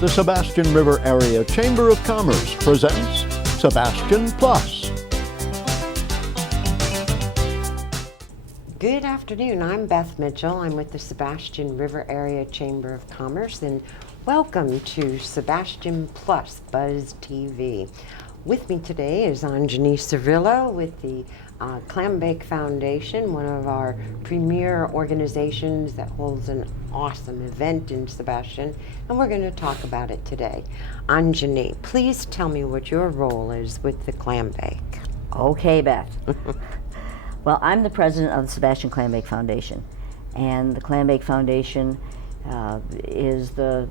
The Sebastian River Area Chamber of Commerce presents SebastianPlus. Good afternoon, I'm Beth Mitchell. I'm with the Sebastian River Area Chamber of Commerce, and welcome to SebastianPlus Buzz TV. With me today is Anjani Cirillo with the Clambake Foundation, one of our premier organizations that holds an awesome event in Sebastian, and we're going to talk about it today. Anjani, please tell me what your role is with the Clambake. Okay, Beth. Well, I'm the president of the Sebastian Clambake Foundation, and the Clambake Foundation is the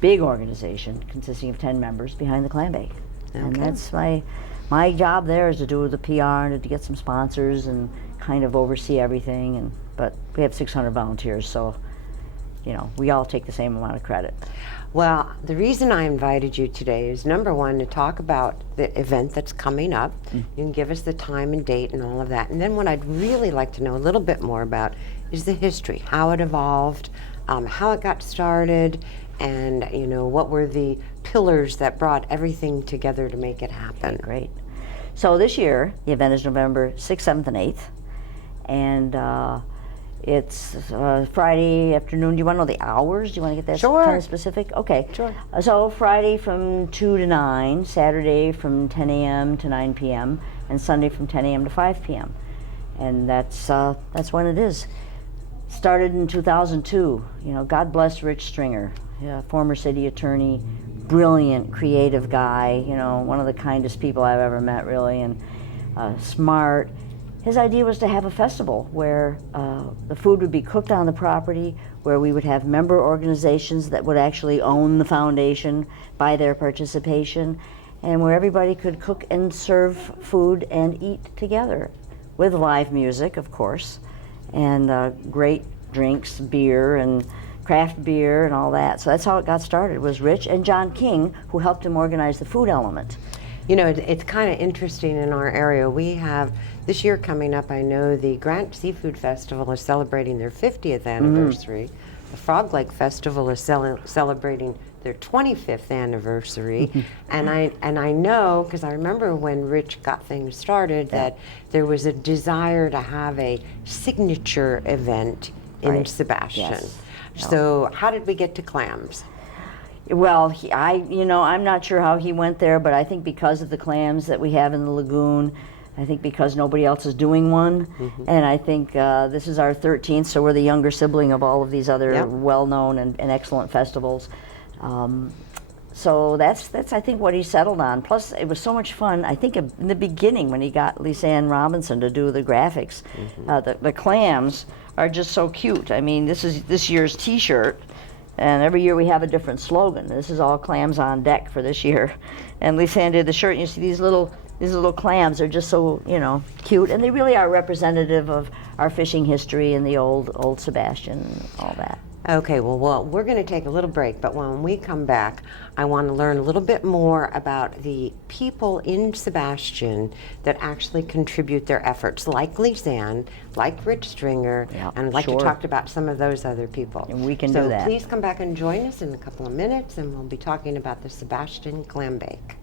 big organization consisting of 10 members behind the Clambake. Okay. And that's my job there is to do the PR and to get some sponsors and kind of oversee everything. But we have 600 volunteers, so we all take the same amount of credit. Well, the reason I invited you today is, number one, to talk about the event that's coming up. You can give us the time and date and all of that. And then what I'd really like to know a little bit more about is the history, how it evolved, how it got started, and what were the pillars that brought everything together to make it happen. Okay, great. So this year, the event is November 6th, 7th, and 8th. And it's Friday afternoon. Do you want to know the hours? Do you want to get that Sure. kind of specific? Okay. Sure. So Friday from 2 to 9, Saturday from 10 a.m. to 9 p.m., and Sunday from 10 a.m. to 5 p.m. And that's when it is. Started in 2002. God bless Rich Stringer, former city attorney, brilliant, creative guy. One of the kindest people I've ever met, really, and smart. His idea was to have a festival where the food would be cooked on the property, where we would have member organizations that would actually own the foundation by their participation, and where everybody could cook and serve food and eat together with live music, of course, and great drinks, beer and craft beer and all that. So that's how it got started. It was Rich and John King who helped him organize the food element. It's kind of interesting in our area. We have, this year coming up, I know the Grant Seafood Festival is celebrating their 50th anniversary. The Frog Lake Festival is celebrating their 25th anniversary. And I know, because I remember when Rich got things started, that there was a desire to have a signature event in Sebastian. Yes. So how did we get to clams? Well, I'm not sure how he went there, but I think because of the clams that we have in the lagoon, I think because nobody else is doing one, and I think this is our 13th, so we're the younger sibling of all of these other well-known and excellent festivals. So that's I think what he settled on. Plus, it was so much fun. I think in the beginning when he got Lisa Ann Robinson to do the graphics, the clams are just so cute. I mean, this is this year's T-shirt. And every year we have a different slogan. This is all clams on deck for this year. And Lisa Ann did the shirt, and you see these little clams are just so, cute. And they really are representative of our fishing history and the old Sebastian and all that. Okay, well, we're going to take a little break, but when we come back, I want to learn a little bit more about the people in Sebastian that actually contribute their efforts, like Lisa Ann, like Rich Stringer, and I'd like to talk about some of those other people. And we can do that. So please come back and join us in a couple of minutes, and we'll be talking about the Sebastian Clambake.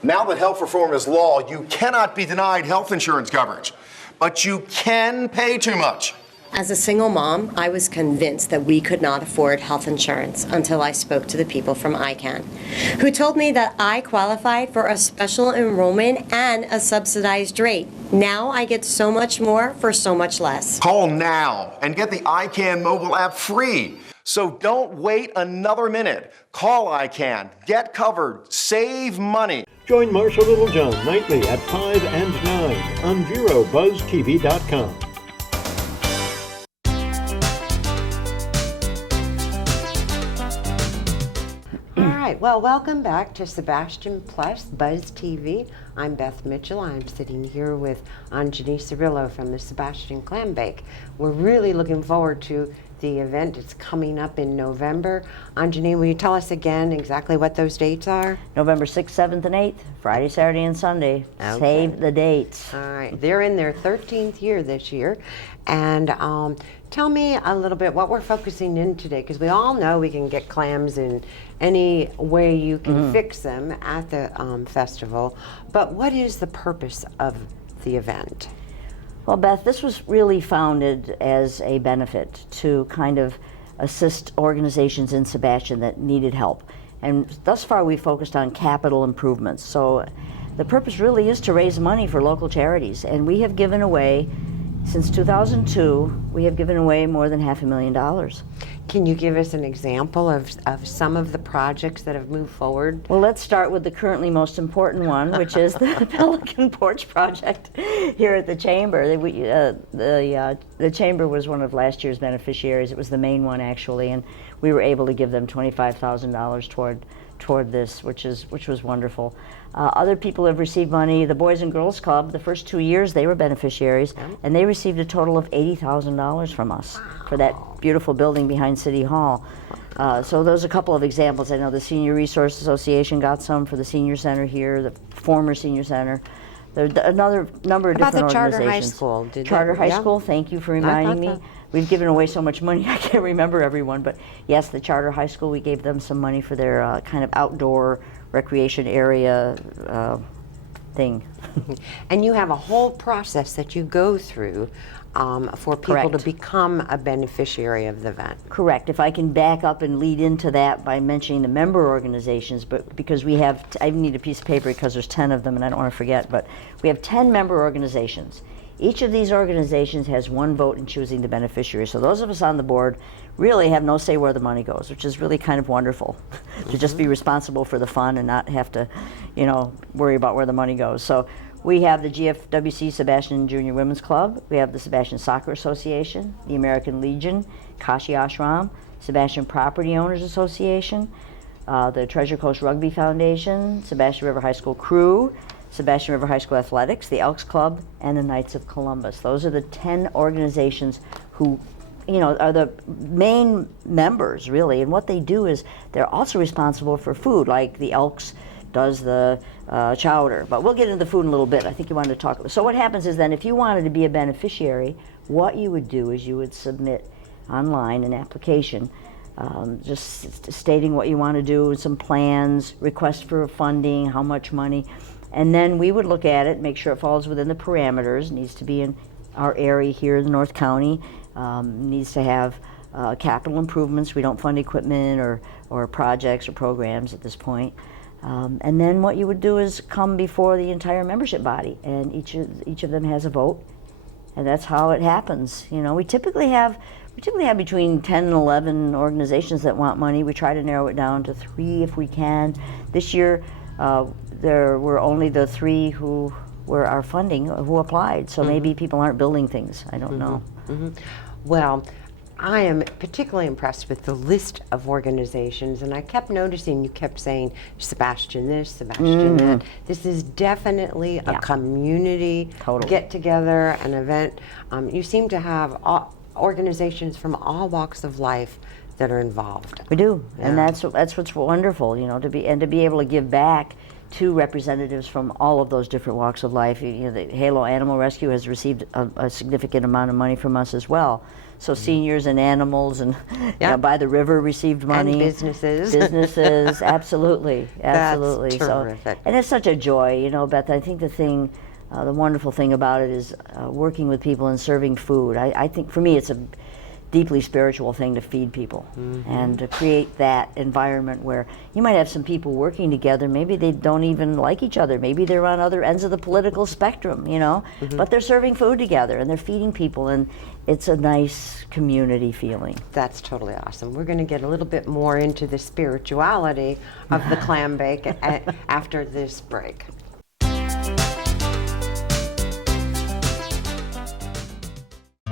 Now that health reform is law, you cannot be denied health insurance coverage, but you can pay too much. As a single mom, I was convinced that we could not afford health insurance until I spoke to the people from ICANN, who told me that I qualified for a special enrollment and a subsidized rate. Now I get so much more for so much less. Call now and get the ICANN mobile app free. So don't wait another minute. Call ICANN, get covered, save money. Join Marsha Littlejohn nightly at 5 and 9 on VeroBuzzTV.com. All right, well, welcome back to SebastianPlus Buzz TV. I'm Beth Mitchell. I'm sitting here with Anjani Cirillo from the Sebastian Clambake. We're really looking forward to the event is coming up in November. Anjani, will you tell us again exactly what those dates are? November 6th, 7th, and 8th, Friday, Saturday, and Sunday. Okay. Save the dates. All right, they're in their 13th year this year. And tell me a little bit what we're focusing in today, because we all know we can get clams in any way you can fix them at the festival. But what is the purpose of the event? Well, Beth, this was really founded as a benefit to kind of assist organizations in Sebastian that needed help. And thus far, we focused on capital improvements. So the purpose really is to raise money for local charities. And we have given away, since 2002, we have given away more than $500,000. Can you give us an example of some of the projects that have moved forward? Well, let's start with the currently most important one, which is the Pelican Porch Project here at the Chamber. The Chamber was one of last year's beneficiaries. It was the main one, actually, and we were able to give them $25,000 toward this, which was wonderful. Other people have received money. The Boys and Girls Club, the first 2 years, they were beneficiaries, and they received a total of $80,000 from us for that beautiful building behind City Hall. So those are a couple of examples. I know the Senior Resource Association got some for the Senior Center here, the former Senior Center. There's another number of About different the Charter organizations. High School? Charter High yeah. School, thank you for reminding me. We've given away so much money, I can't remember everyone, but yes, the Charter High School, we gave them some money for their kind of outdoor recreation area thing. And you have a whole process that you go through for people Correct. to become a beneficiary of the event. Correct. If I can back up and lead into that by mentioning the member organizations, but because we have, I need a piece of paper because there's 10 of them and I don't want to forget, but we have 10 member organizations. Each of these organizations has one vote in choosing the beneficiary. So those of us on the board really have no say where the money goes, which is really kind of wonderful to just be responsible for the fun and not have to, worry about where the money goes. So we have the GFWC Sebastian Junior Women's Club. We have the Sebastian Soccer Association, the American Legion, Kashi Ashram, Sebastian Property Owners Association, the Treasure Coast Rugby Foundation, Sebastian River High School Crew, Sebastian River High School Athletics, the Elks Club, and the Knights of Columbus. Those are the 10 organizations who, are the main members, really. And what they do is they're also responsible for food, like the Elks does the chowder. But we'll get into the food in a little bit. I think you wanted to talk about. So what happens is then if you wanted to be a beneficiary, what you would do is you would submit online an application just stating what you want to do, some plans, request for funding, how much money. And then we would look at it, make sure it falls within the parameters, needs to be in our area here in the North County, needs to have capital improvements. We don't fund equipment or projects or programs at this point. And then what you would do is come before the entire membership body, and each of them has a vote, and that's how it happens. We typically have between 10 and 11 organizations that want money. We try to narrow it down to 3 if we can. This year, there were only the 3 who were our funding who applied, so maybe people aren't building things. I don't know. Well, I am particularly impressed with the list of organizations, and I kept noticing you kept saying Sebastian this, Sebastian that. This is definitely a community get-together, an event. You seem to have organizations from all walks of life that are involved. We do, and that's what's wonderful, to be able to give back to representatives from all of those different walks of life. The Halo Animal Rescue has received a significant amount of money from us as well. So seniors and animals and By the River received money. And businesses. Businesses, absolutely. That's terrific. And it's such a joy, Beth. I think the wonderful thing about it is working with people and serving food. I think for me it's a deeply spiritual thing to feed people and to create that environment where you might have some people working together. Maybe they don't even like each other. Maybe they're on other ends of the political spectrum, but they're serving food together and they're feeding people, and it's a nice community feeling. That's totally awesome. We're going to get a little bit more into the spirituality of the Clambake after this break.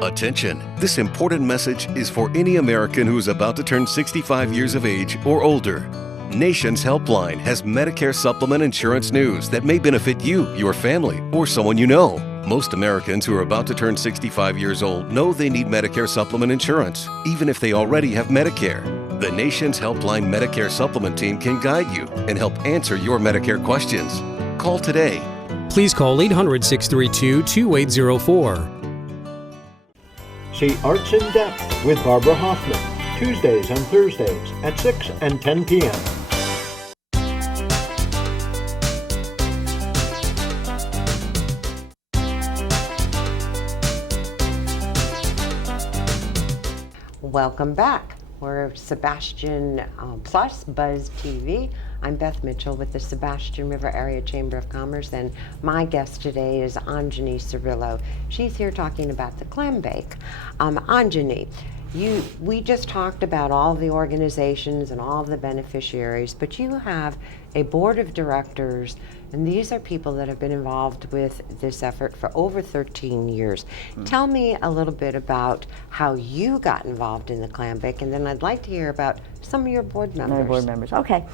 Attention! This important message is for any American who's about to turn 65 years of age or older. Nation's Helpline has Medicare supplement insurance news that may benefit you, your family, or someone you know. Most Americans who are about to turn 65 years old know they need Medicare supplement insurance, even if they already have Medicare. The nation's Helpline Medicare Supplement Team can guide you and help answer your Medicare questions. Call today. Please call 800-632-2804. See Arts in Depth with Barbara Hoffman, Tuesdays and Thursdays at 6 and 10 p.m. Welcome back. We're Sebastian Plus Buzz TV. I'm Beth Mitchell with the Sebastian River Area Chamber of Commerce, and my guest today is Anjani Cirillo. She's here talking about the Clambake. Anjani, we just talked about all the organizations and all the beneficiaries, but you have a board of directors, and these are people that have been involved with this effort for over 13 years. Tell me a little bit about how you got involved in the Clambake, and then I'd like to hear about some of your board members. My board members, okay.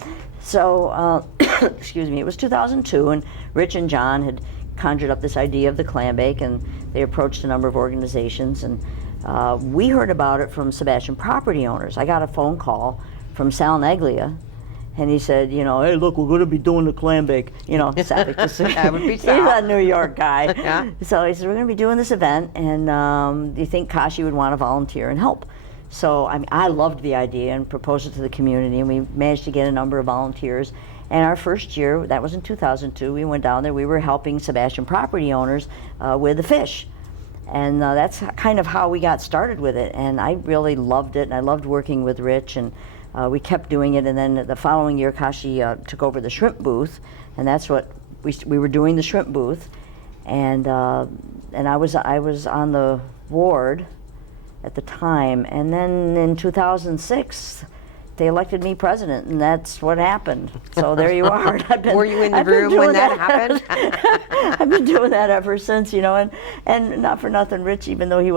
So, excuse me, it was 2002, and Rich and John had conjured up this idea of the Clambake, and they approached a number of organizations, and we heard about it from Sebastian property owners. I got a phone call from Sal Neglia, and he said, you know, hey, look, we're going to be doing the Clambake. You know, That would be he's Sal. a New York guy. Yeah. So he said, we're going to be doing this event, and do you think Kashi would want to volunteer and help? So I loved the idea and proposed it to the community, and we managed to get a number of volunteers. And our first year, that was in 2002, we went down there, we were helping Sebastian property owners with the fish. And that's kind of how we got started with it. And I really loved it, and I loved working with Rich, and we kept doing it. And then the following year, Kashi took over the shrimp booth, and that's what we were doing, the shrimp booth. And I was on the board at the time. And then in 2006, they elected me president, and that's what happened. So there you are. Were you in the room when that happened? I've been doing that ever since, you know, and not for nothing, Rich, even though he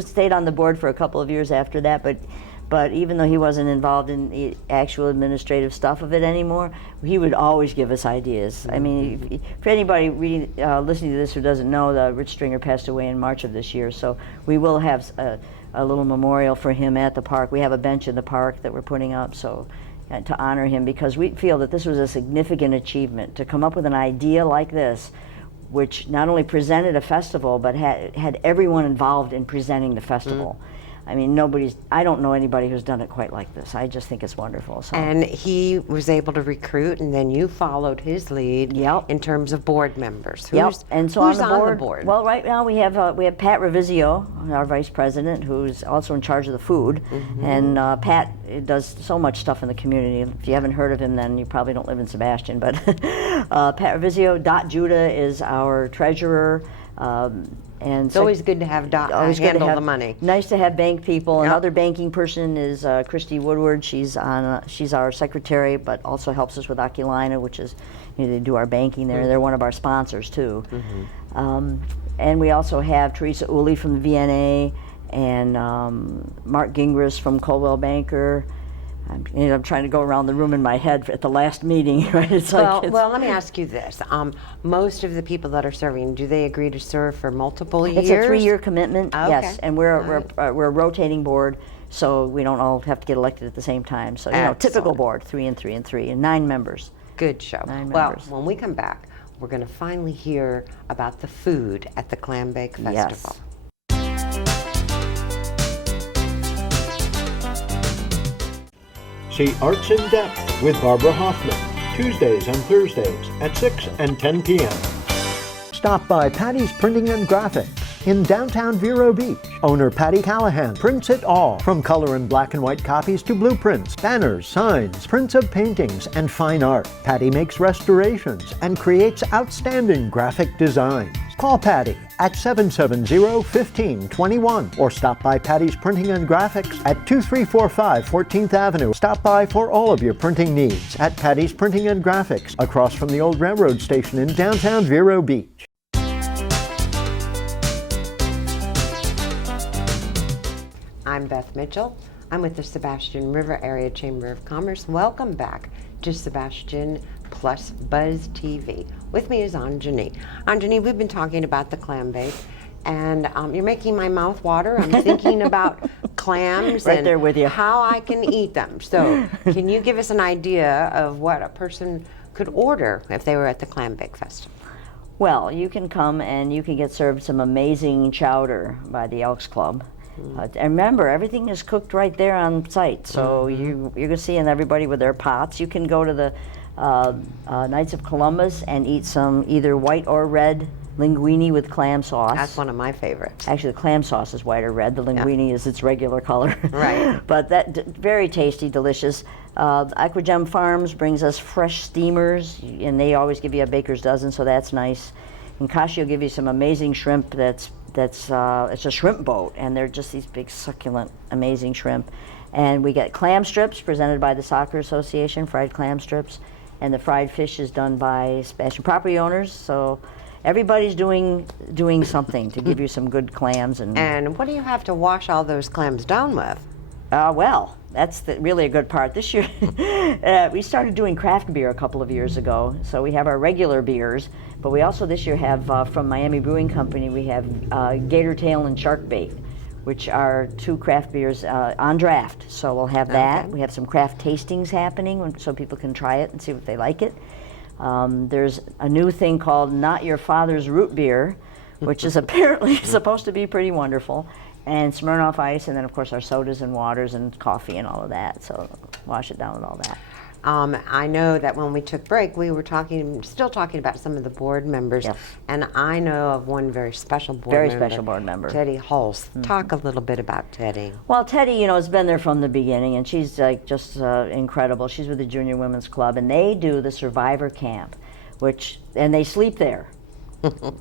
stayed on the board for a couple of years after that, but even though he wasn't involved in the actual administrative stuff of it anymore, he would always give us ideas. I mean, for anybody listening to this who doesn't know, Rich Stringer passed away in March of this year, so we will have a little memorial for him at the park. We have a bench in the park that we're putting up, so to honor him, because we feel that this was a significant achievement to come up with an idea like this, which not only presented a festival, but had everyone involved in presenting the festival. I mean, I don't know anybody who's done it quite like this. I just think it's wonderful. So. And he was able to recruit, and then you followed his lead in terms of board members. And so who's on the board? Well, right now we have Pat Revizio, our vice president, who's also in charge of the food. And Pat does so much stuff in the community. If you haven't heard of him, then you probably don't live in Sebastian. But Pat Revizio, Dot Judah is our treasurer. And it's always good to have Dot handle the money. Nice to have bank people. Another banking person is Christy Woodward. She's our secretary, but also helps us with Oculina, which is, you know, they do our banking there. They're one of our sponsors too. And we also have Teresa Uli from the VNA, and Mark Gingras from Coldwell Banker. I'm trying to go around the room in my head at the last meeting, right? Well, let me ask you this. Most of the people that are serving, do they agree to serve for multiple years? It's a 3-year commitment, Okay. yes. And we're a rotating board, so we don't all have to get elected at the same time. So, you know, typical board, 3 and 3 and 3, and 9 members. Good show. 9 well, members. when we come back, we're going to finally hear about the food at the Clambake Festival. Yes. See Arts in Depth with Barbara Hoffman, Tuesdays and Thursdays at 6 and 10 p.m. Stop by Patty's Printing and Graphics in downtown Vero Beach. Owner Patty Callahan prints it all, from color and black and white copies to blueprints, banners, signs, prints of paintings, and fine art. Patty makes restorations and creates outstanding graphic designs. Call Patty at 770-1521 or stop by Patty's Printing and Graphics at 2345 14th Avenue. Stop by for all of your printing needs at Patty's Printing and Graphics across from the old railroad station in downtown Vero Beach. I'm Beth Mitchell. I'm with the Sebastian River Area Chamber of Commerce. Welcome back to Sebastian Plus Buzz TV. With me is Anjani. Anjani, we've been talking about the Clambake, and you're making my mouth water. I'm thinking about clams Right and there with you. how I can eat them. So can you give us an idea of what a person could order if they were at the Clambake Festival? Well, you can come and you can get served some amazing chowder by the Elks Club. And remember, everything is cooked right there on site, so you're going to see everybody with their pots. You can go to the Knights of Columbus and eat some either white or red linguine with clam sauce. That's one of my favorites. Actually, the clam sauce is white or red. The linguine is its regular color. Right. But very tasty, delicious. Aquagem Farms brings us fresh steamers, and they always give you a baker's dozen, so that's nice. And Kashi will give you some amazing shrimp. It's a shrimp boat, and they're just these big, succulent, amazing shrimp. And we get clam strips presented by the Soccer Association, fried clam strips, and the fried fish is done by Sebastian property owners. So everybody's doing something to give you some good clams. And what do you have to wash all those clams down with? Well, that's really a good part. This year, we started doing craft beer a couple of years ago. So we have our regular beers, but we also this year have, from Miami Brewing Company, we have Gator Tail and Shark Bait, which are two craft beers on draft. So we'll have that. Okay. We have some craft tastings happening so people can try it and see if they like it. There's a new thing called Not Your Father's Root Beer, which is apparently supposed to be pretty wonderful. And Smirnoff Ice, and then of course our sodas and waters and coffee and all of that. So wash it down with all that. I know that when we took break, we were still talking about some of the board members, Yes. and I know of one very special board Very member. special board member. Teddy Hulse. Talk a little bit about Teddy. Well, Teddy, has been there from the beginning, and she's just incredible. She's with the Junior Women's Club, and they do the Survivor Camp, and they sleep there.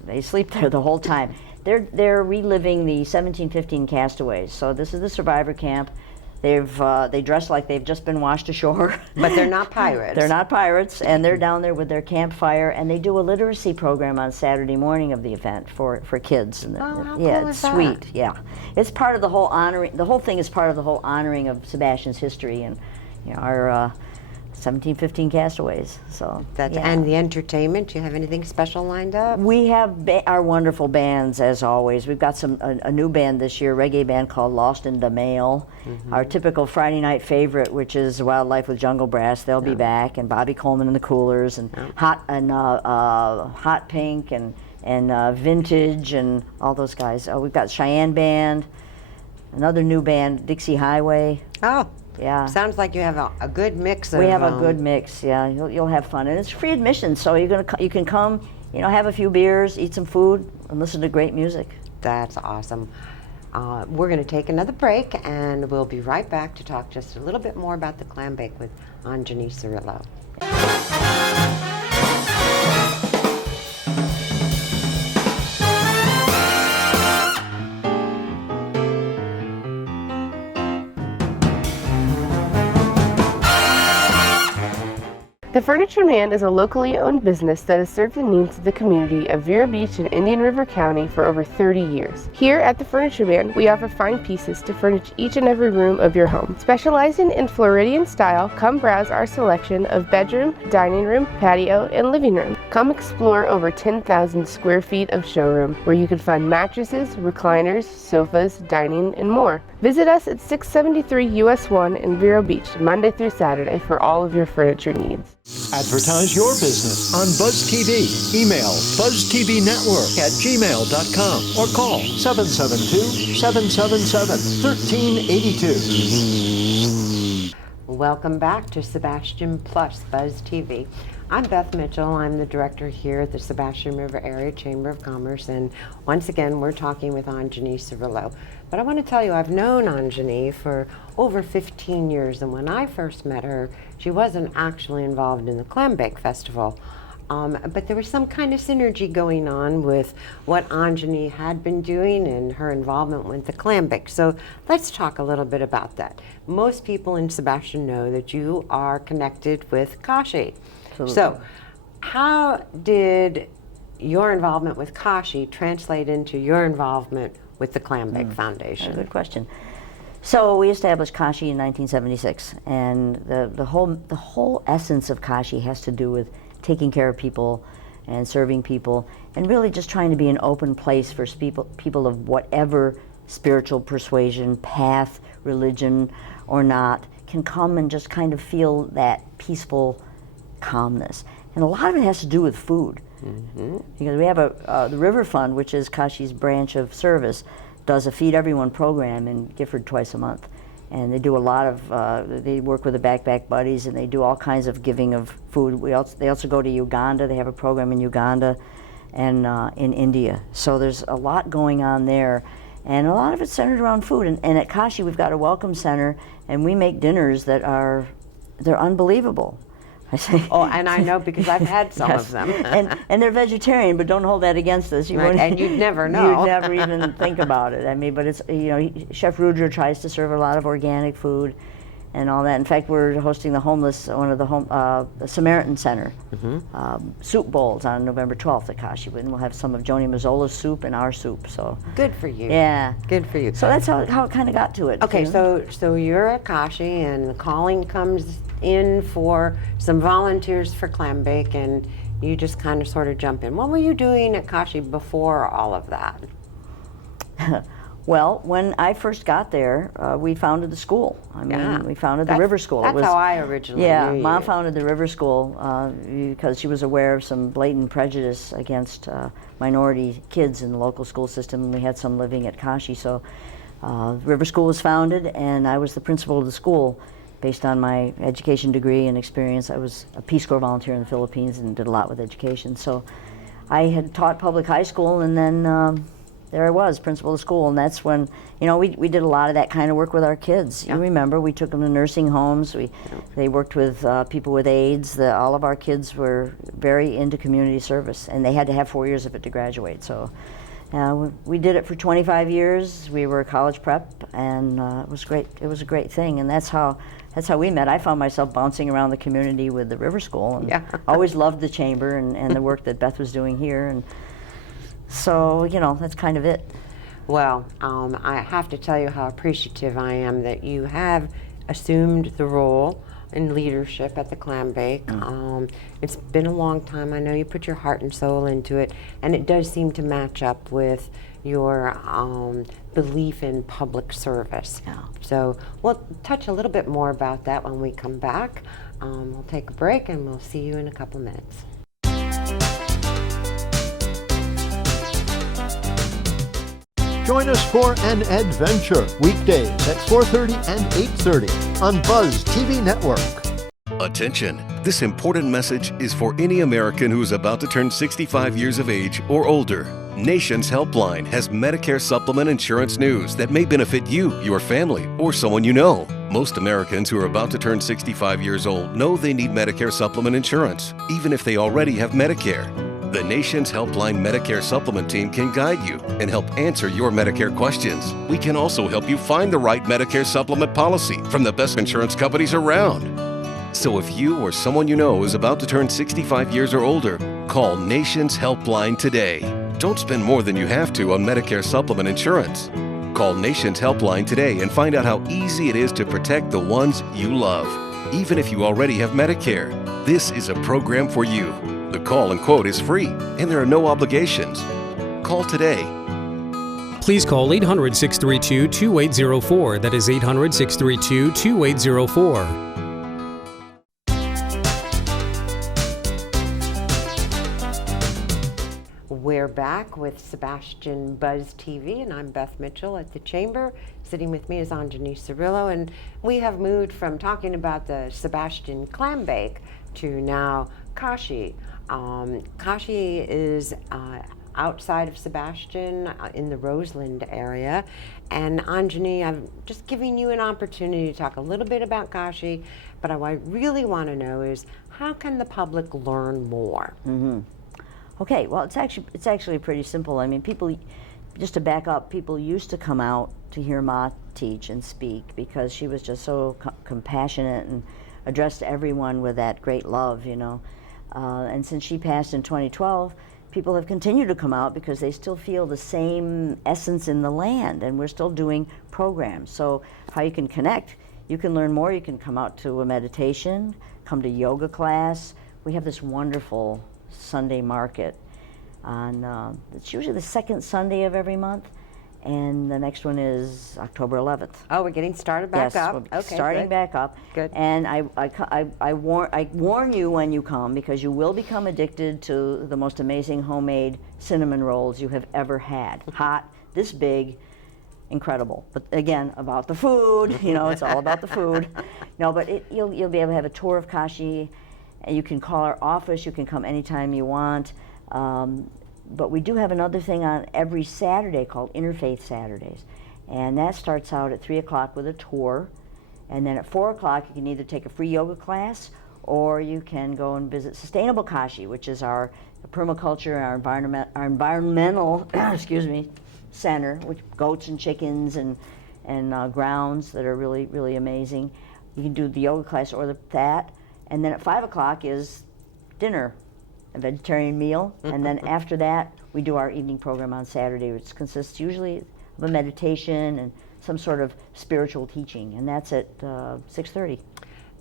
They sleep there the whole time. They're reliving the 1715 castaways. So this is the Survivor Camp. They dress like they've just been washed ashore. But they're not pirates. They're not pirates, and they're down there with their campfire, and they do a literacy program on Saturday morning of the event for kids. And Oh, how yeah, cool it's is that? sweet. Yeah, it's part of the whole honoring. The whole thing is part of the whole honoring of Sebastian's history and our 1715 castaways. So yeah. And the entertainment. Do you have anything special lined up? We have our wonderful bands, as always. We've got a new band this year, reggae band called Lost in the Mail. Our typical Friday night favorite, which is Wildlife with Jungle Brass. They'll be back, and Bobby Coleman and the Coolers, and Hot Pink, and Vintage, and all those guys. We've got Cheyenne Band, another new band, Dixie Highway. Oh, Yeah. sounds like you have a good mix of We have a good mix, yeah. You'll have fun, and it's free admission, so you can come, have a few beers, eat some food, and listen to great music. That's awesome. We're going to take another break, and we'll be right back to talk just a little bit more about the Clambake with Anjani Cirillo. The Furniture Man is a locally owned business that has served the needs of the community of Vero Beach and Indian River County for over 30 years. Here at the Furniture Man, we offer fine pieces to furnish each and every room of your home. Specializing in Floridian style, come browse our selection of bedroom, dining room, patio, and living room. Come explore over 10,000 square feet of showroom where you can find mattresses, recliners, sofas, dining, and more. Visit us at 673 US 1 in Vero Beach, Monday through Saturday for all of your furniture needs. Advertise your business on Buzz TV. Email buzztvnetwork@gmail.com or call 772-777-1382. Welcome back to SebastianPlus Buzz TV. I'm Beth Mitchell. I'm the director here at the Sebastian River Area Chamber of Commerce, and once again we're talking with Anjani Cirillo. But I want to tell you, I've known Anjani for over 15 years, and when I first met her, she wasn't actually involved in the Clambake Festival. But there was some kind of synergy going on with what Anjani had been doing and her involvement with the Clambake. So let's talk a little bit about that. Most people in Sebastian know that you are connected with Kashi. Absolutely. So how did your involvement with Kashi translate into your involvement with the Clambake Foundation? Good question. So we established Kashi in 1976, and the whole essence of Kashi has to do with taking care of people and serving people, and really just trying to be an open place for people of whatever spiritual persuasion, path, religion or not, can come and just kind of feel that peaceful calmness. And a lot of it has to do with food. Because we have the River Fund, which is Kashi's branch of service, does a Feed Everyone program in Gifford twice a month. And they do a lot of, they work with the Backpack Buddies, and they do all kinds of giving of food. They also go to Uganda. They have a program in Uganda and in India. So there's a lot going on there. And a lot of it's centered around food. And at Kashi, we've got a welcome center, and we make dinners that they're unbelievable. Oh, and I know because I've had some of them. and they're vegetarian, but don't hold that against us. Right, and you'd never know. You'd never even think about it. I mean, but it's, Chef Rudra tries to serve a lot of organic food and all that. In fact, we're hosting the homeless, one of the Samaritan Center soup bowls on November 12th at Kashi. And we'll have some of Joni Mazzola's soup and our soup. So good for you. Yeah, good for you. So that's how it kind of got to it. Okay, so you're at Kashi, and the calling comes in for some volunteers for Clambake, and you just kind of sort of jump in. What were you doing at Kashi before all of that? Well, when I first got there, we founded the school. I mean, we founded the River School. That's how I originally knew Mom you. founded the River School because she was aware of some blatant prejudice against minority kids in the local school system. We had some living at Kashi, so River School was founded, and I was the principal of the school. Based on my education degree and experience, I was a Peace Corps volunteer in the Philippines and did a lot with education. So I had taught public high school, and then there I was, principal of the school, and that's when, we did a lot of that kind of work with our kids. You remember, we took them to nursing homes. They worked with people with AIDS. All of our kids were very into community service, and they had to have 4 years of it to graduate. So we did it for 25 years. We were a college prep, and it was great. It was a great thing, and that's how we met. I found myself bouncing around the community with the River School, and always loved the chamber and the work that Beth was doing here. And so, that's kind of it. Well, I have to tell you how appreciative I am that you have assumed the role in leadership at the Clambake. It's been a long time. I know you put your heart and soul into it, and it does seem to match up with your belief in public service. So we'll touch a little bit more about that when we come back. We'll take a break, and we'll see you in a couple minutes. Join us for an adventure weekdays at 4:30 and 8:30 on Buzz TV Network. Attention! This important message is for any American who is about to turn 65 years of age or older. Nation's Helpline has Medicare supplement insurance news that may benefit you, your family, or someone you know. Most Americans who are about to turn 65 years old know they need Medicare supplement insurance, even if they already have Medicare. The Nation's Helpline Medicare Supplement Team can guide you and help answer your Medicare questions. We can also help you find the right Medicare supplement policy from the best insurance companies around. So if you or someone you know is about to turn 65 years or older, call Nation's Helpline today. Don't spend more than you have to on Medicare supplement insurance. Call Nation's Helpline today and find out how easy it is to protect the ones you love, even if you already have Medicare. This is a program for you. The call and quote is free, and there are no obligations. Call today. Please call 800-632-2804. That is 800-632-2804. We're back with Sebastian Buzz TV, and I'm Beth Mitchell at the Chamber. Sitting with me is Anjani Cirillo, and we have moved from talking about the Sebastian Clambake to now Kashi. Kashi is outside of Sebastian in the Roseland area. And Anjani, I'm just giving you an opportunity to talk a little bit about Kashi, but what I really want to know is how can the public learn more? Okay, well, it's actually pretty simple. I mean, people, just to back up, people used to come out to hear Ma teach and speak because she was just so compassionate and addressed everyone with that great love, and since she passed in 2012, people have continued to come out because they still feel the same essence in the land, and we're still doing programs. So how you can connect, you can learn more, you can come out to a meditation, come to yoga class. we have this wonderful Sunday market on, it's usually the second Sunday of every month, and the next one is October 11th. Oh, we're getting started back Yes, up. we'll be Okay, starting good. back up. Good. And I warn you when you come, because you will become addicted to the most amazing homemade cinnamon rolls you have ever had. Hot, this big, incredible. But again, about the food, you know, it's all about the food. No, but you'll be able to have a tour of Kashi, and you can call our office, you can come anytime you want. But we do have another thing on every Saturday called Interfaith Saturdays. And that starts out at 3 o'clock with a tour. And then at 4 o'clock, you can either take a free yoga class, or you can go and visit Sustainable Kashi, which is our permaculture, our environmental excuse me, center, with goats and chickens and grounds that are really, really amazing. You can do the yoga class or that. And then at 5 o'clock is dinner, a vegetarian meal, and then after that we do our evening program on Saturday, which consists usually of a meditation and some sort of spiritual teaching, and that's at 6:30.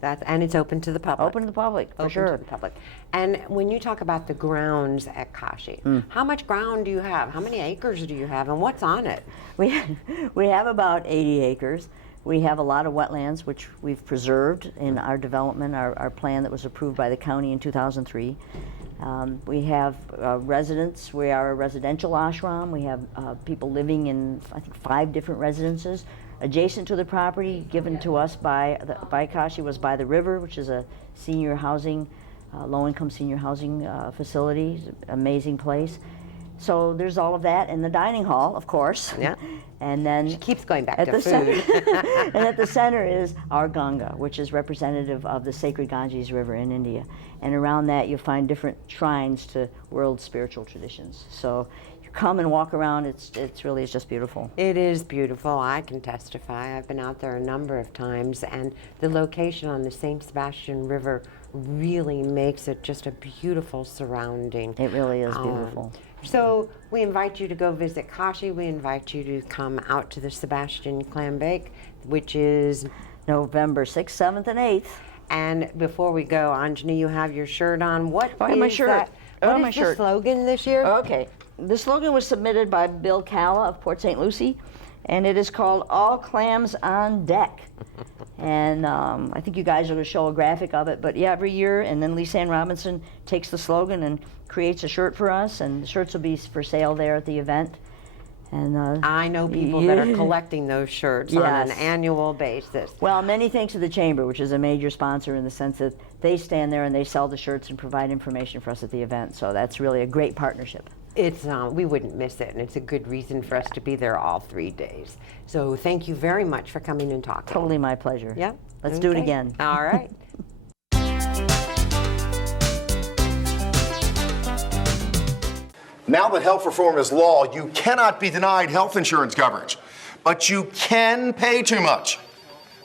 And it's open to the public. Open to the public, for Open sure. to the public. And when you talk about the grounds at Kashi, how much ground do you have? How many acres do you have, and what's on it? We have about 80 acres. We have a lot of wetlands, which we've preserved in our development, our plan that was approved by the county in 2003. We have residents. We are a residential ashram. We have people living in, I think, 5 different residences. Adjacent to the property, given to us by Kashi, was by the river, which is a senior housing, low-income senior housing facility. Amazing place. So there's all of that, and the dining hall, of course. Yeah. And then She keeps going back at to the food. and at the center is our Ganga, which is representative of the sacred Ganges River in India. And around that you'll find different shrines to world spiritual traditions. So you come and walk around, it's just beautiful. It is beautiful. I can testify. I've been out there a number of times, and the location on the St. Sebastian River really makes it just a beautiful surrounding. It really is beautiful. So we invite you to go visit Kashi. We invite you to come out to the Sebastian Clambake, which is November 6th, 7th, and 8th. And before we go, Anjani, you have your shirt on. What I have my is shirt. that? I have What my is the shirt. slogan this year? Okay. The slogan was submitted by Bill Calla of Port St. Lucie, and it is called All Clams on Deck. And I think you guys are going to show a graphic of it, but yeah, every year, and then Lisa Ann Robinson takes the slogan and creates a shirt for us, and the shirts will be for sale there at the event. And I know people that are collecting those shirts on an Yes. annual basis. Well, many thanks to the Chamber, which is a major sponsor in the sense that they stand there and they sell the shirts and provide information for us at the event. So that's really a great partnership. It's we wouldn't miss it, and it's a good reason for us to be there all 3 days. So thank you very much for coming and talking. Totally my pleasure. Yep. Let's do it Okay. again. All right. Now that health reform is law, you cannot be denied health insurance coverage, but you can pay too much.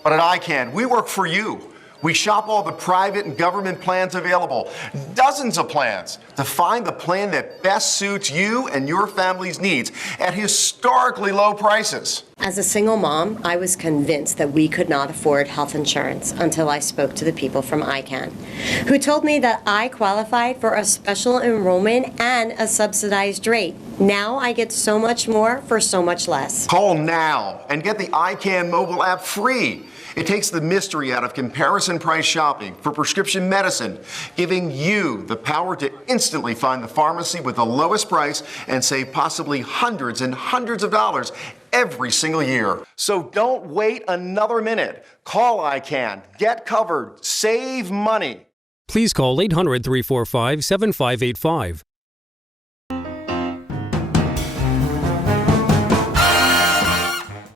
But at ICANN, we work for you. We shop all the private and government plans available, dozens of plans, to find the plan that best suits you and your family's needs at historically low prices. As a single mom, I was convinced that we could not afford health insurance until I spoke to the people from ICANN, who told me that I qualified for a special enrollment and a subsidized rate. Now I get so much more for so much less. Call now and get the ICANN mobile app free. It takes the mystery out of comparison price shopping for prescription medicine, giving you the power to instantly find the pharmacy with the lowest price and save possibly hundreds and hundreds of dollars every single year. So don't wait another minute. Call ICANN, get covered, save money. Please call 800-345-7585